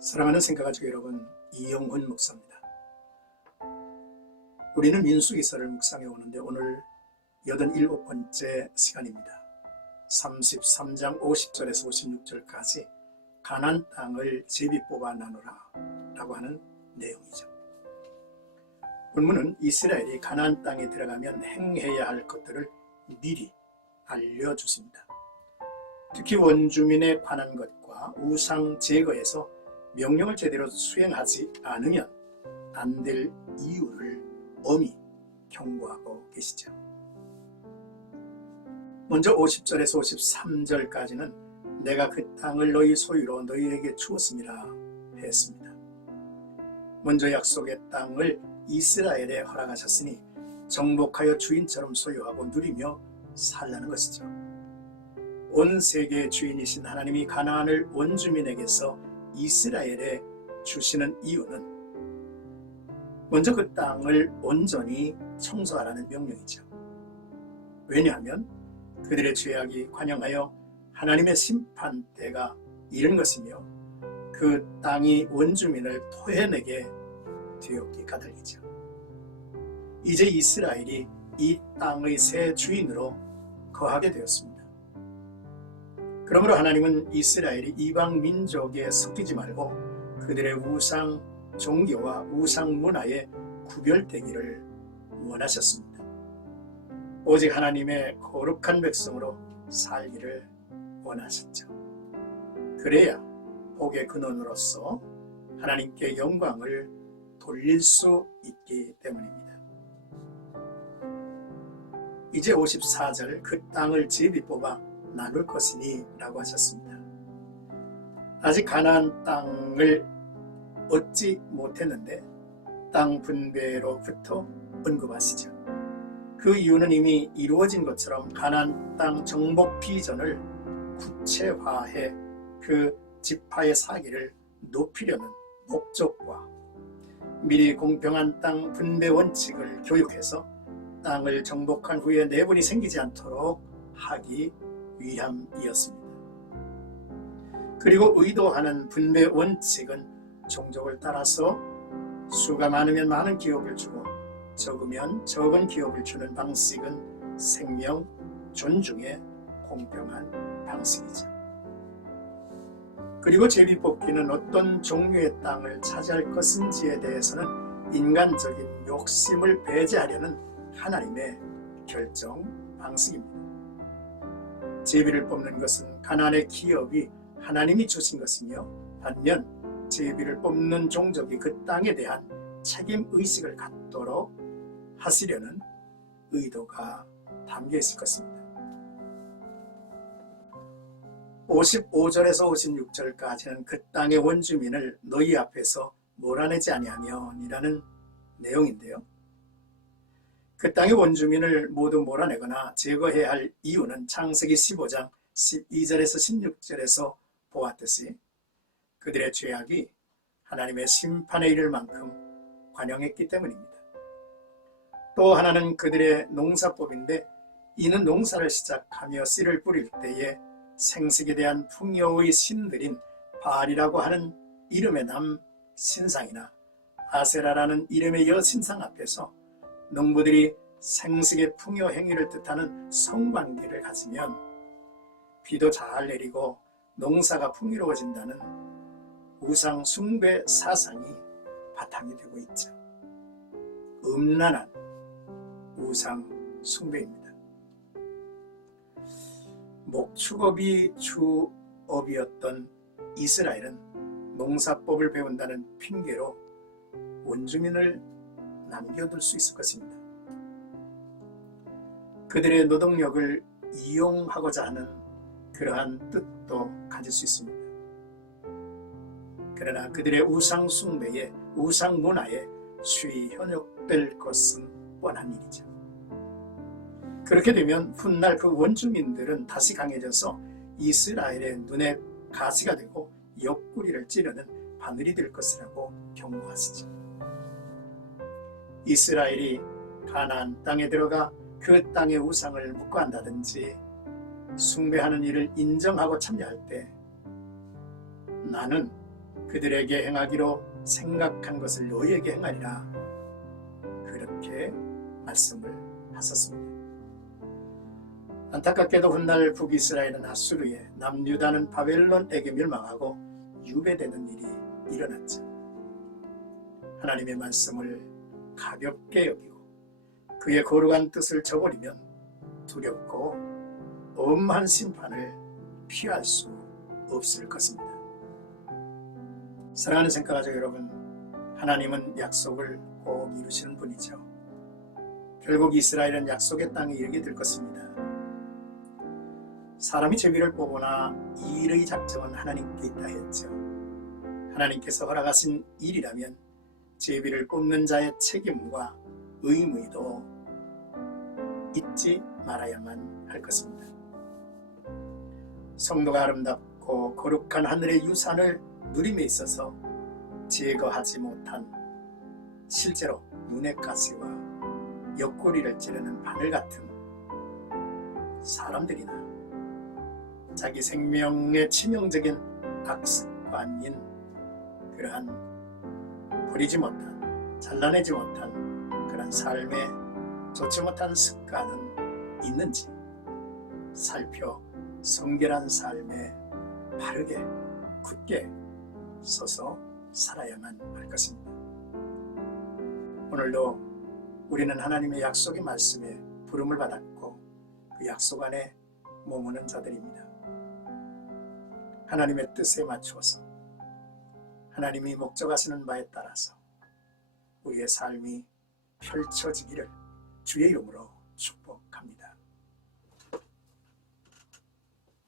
사랑하는 생각가족 여러분, 이영훈 목사입니다. 우리는 민수기서를 묵상해 오는데 오늘 87번째 시간입니다. 33장 50절에서 56절까지 가나안 땅을 제비 뽑아 나누라 라고 하는 내용이죠. 본문은 이스라엘이 가나안 땅에 들어가면 행해야 할 것들을 미리 알려주십니다. 특히 원주민에 관한 것과 우상 제거에서 명령을 제대로 수행하지 않으면 안 될 이유를 엄히 경고하고 계시죠. 먼저 50절에서 53절까지는 내가 그 땅을 너희 소유로 너희에게 주었음이라 했습니다. 먼저 약속의 땅을 이스라엘에 허락하셨으니 정복하여 주인처럼 소유하고 누리며 살라는 것이죠. 온 세계의 주인이신 하나님이 가나안을 원주민에게서 이스라엘에 주시는 이유는 먼저 그 땅을 온전히 청소하라는 명령이죠. 왜냐하면 그들의 죄악이 관영하여 하나님의 심판 때가 이른 것이며 그 땅이 원주민을 토해내게 되었기 까닭이죠. 이제 이스라엘이 이 땅의 새 주인으로 거하게 되었습니다. 그러므로 하나님은 이스라엘이 이방 민족에 섞이지 말고 그들의 우상 종교와 우상 문화에 구별되기를 원하셨습니다. 오직 하나님의 거룩한 백성으로 살기를 원하셨죠. 그래야 복의 근원으로서 하나님께 영광을 돌릴 수 있기 때문입니다. 이제 54절 그 땅을 제비 뽑아 나눌 것이니 라고 하셨습니다. 아직 가나안 땅을 얻지 못했는데 땅 분배로부터 언급하시죠. 그 이유는 이미 이루어진 것처럼 가나안 땅 정복 비전을 구체화해 그 지파의 사기를 높이려는 목적과 미리 공평한 땅 분배 원칙을 교육해서 땅을 정복한 후에 내분이 생기지 않도록 하기 위함이었습니다. 그리고 의도하는 분배 원칙은 종족을 따라서 수가 많으면 많은 기업을 주고 적으면 적은 기업을 주는 방식은 생명 존중의 공평한 방식이죠. 그리고 제비 뽑기는 어떤 종류의 땅을 차지할 것인지에 대해서는 인간적인 욕심을 배제하려는 하나님의 결정 방식입니다. 제비를 뽑는 것은 가나안의 기업이 하나님이 주신 것이며 반면 제비를 뽑는 종족이 그 땅에 대한 책임의식을 갖도록 하시려는 의도가 담겨 있을 것입니다. 55절에서 56절까지는 그 땅의 원주민을 너희 앞에서 몰아내지 아니하면 이라는 내용인데요. 그 땅의 원주민을 모두 몰아내거나 제거해야 할 이유는 창세기 15장 12절에서 16절에서 보았듯이 그들의 죄악이 하나님의 심판에 이를 만큼 관영했기 때문입니다. 또 하나는 그들의 농사법인데 이는 농사를 시작하며 씨를 뿌릴 때에 생식에 대한 풍요의 신들인 바알이라고 하는 이름의 남 신상이나 아세라라는 이름의 여 신상 앞에서 농부들이 생식의 풍요 행위를 뜻하는 성관계를 가지면 비도 잘 내리고 농사가 풍요로워진다는 우상 숭배 사상이 바탕이 되고 있죠. 음란한 우상 숭배입니다. 목축업이 주업이었던 이스라엘은 농사법을 배운다는 핑계로 원주민을 남겨둘 수 있을 것입니다. 그들의 노동력을 이용하고자 하는 그러한 뜻도 가질 수 있습니다. 그러나 그들의 우상 숭배에 우상 문화에 쉬이 현혹될 것은 뻔한 일이죠. 그렇게 되면 훗날 그 원주민들은 다시 강해져서 이스라엘의 눈에 가시가 되고 옆구리를 찌르는 바늘이 될 것이라고 경고하시죠. 이스라엘이 가나안 땅에 들어가 그 땅의 우상을 묵과한다든지 숭배하는 일을 인정하고 참여할 때 나는 그들에게 행하기로 생각한 것을 너희에게 행하리라. 그렇게 말씀을 하셨습니다. 안타깝게도 훗날 북이스라엘은 아수르에, 남유다는 바벨론에게 멸망하고 유배되는 일이 일어났죠. 하나님의 말씀을 가볍게 여기고 그의 거룩한 뜻을 저버리면 두렵고 엄한 심판을 피할 수 없을 것입니다. 사랑하는 생각가족 여러분, 하나님은 약속을 꼭 이루시는 분이죠. 결국 이스라엘은 약속의 땅에 이르게 될 것입니다. 사람이 제비를 뽑으나 이 일의 작정은 하나님께 있다 했죠. 하나님께서 허락하신 일이라면 제비를 뽑는 자의 책임과 의무도 잊지 말아야만 할 것입니다. 성도가 아름답고 거룩한 하늘의 유산을 누림에 있어서 제거하지 못한, 실제로 눈의 가시와 옆구리를 찌르는 바늘 같은 사람들이나 자기 생명의 치명적인 악습관인 그러한 버리지 못한, 잘라내지 못한 그런 삶에 좋지 못한 습관은 있는지 살펴 성결한 삶에 바르게 굳게 서서 살아야만 할 것입니다. 오늘도 우리는 하나님의 약속의 말씀에 부름을 받았고 그 약속 안에 머무는 자들입니다. 하나님의 뜻에 맞추어서 하나님이 목적하시는 바에 따라서 우리의 삶이 펼쳐지기를 주의 이름으로 축복합니다.